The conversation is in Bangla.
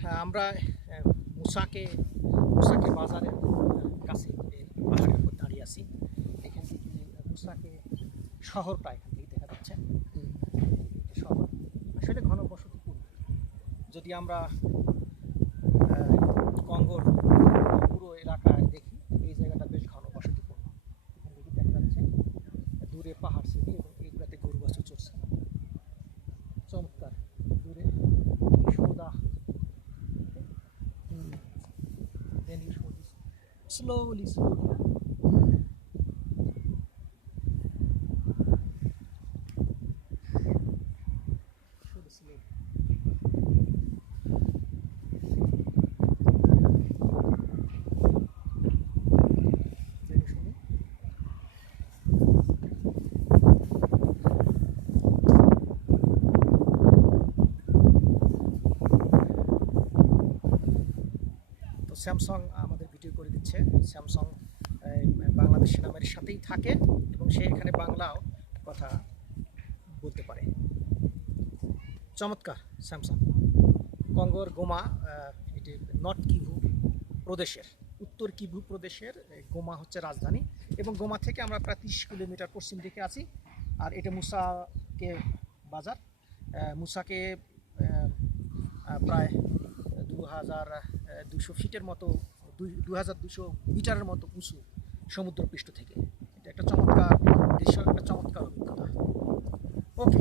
হ্যাঁ আমরা মুসাকে মুসাকে বাজারের কাছে পাহাড়ের উপর দাঁড়িয়ে আছি। এখান থেকে মুসাকে শহরটা এখান থেকে দেখা যাচ্ছে। শহর। আসলে ঘন বসতিপূর্ণ যদি আমরা কঙ্গোর পুরো এলাকায় দেখি, এই জায়গাটা বেশ ঘন বসতিপূর্ণ এখান থেকে দেখা যাচ্ছে দূরে পাহাড় সিঁড়ি এবং এইগুলাতে গরু বাছুর চড়ছে। Slowly slowly. Show ভিডিও করে দিচ্ছে। স্যামসাং বাংলাদেশ সেনাবাহিনীর সাথেই থাকে এবং সে এখানে বাংলাও কথা বলতে পারে। চমৎকার স্যামসাং কঙ্গোর গোমা এটি নর্থ কিভু প্রদেশের, উত্তর কিভু প্রদেশের গোমা হচ্ছে রাজধানী এবং গোমা থেকে আমরা প্রায় তিরিশ কিলোমিটার পশ্চিম দিকে আছি। আর এটা মুসাকে বাজার মুসাকে প্রায় দু হাজার দুশো ফিটের মতো দুই দু হাজার দুশো মিটারের মতো উঁচু সমুদ্রপৃষ্ঠ থেকে। এটা একটা চমৎকার দৃশ্য, একটা চমৎকার অভিজ্ঞতা। ওকে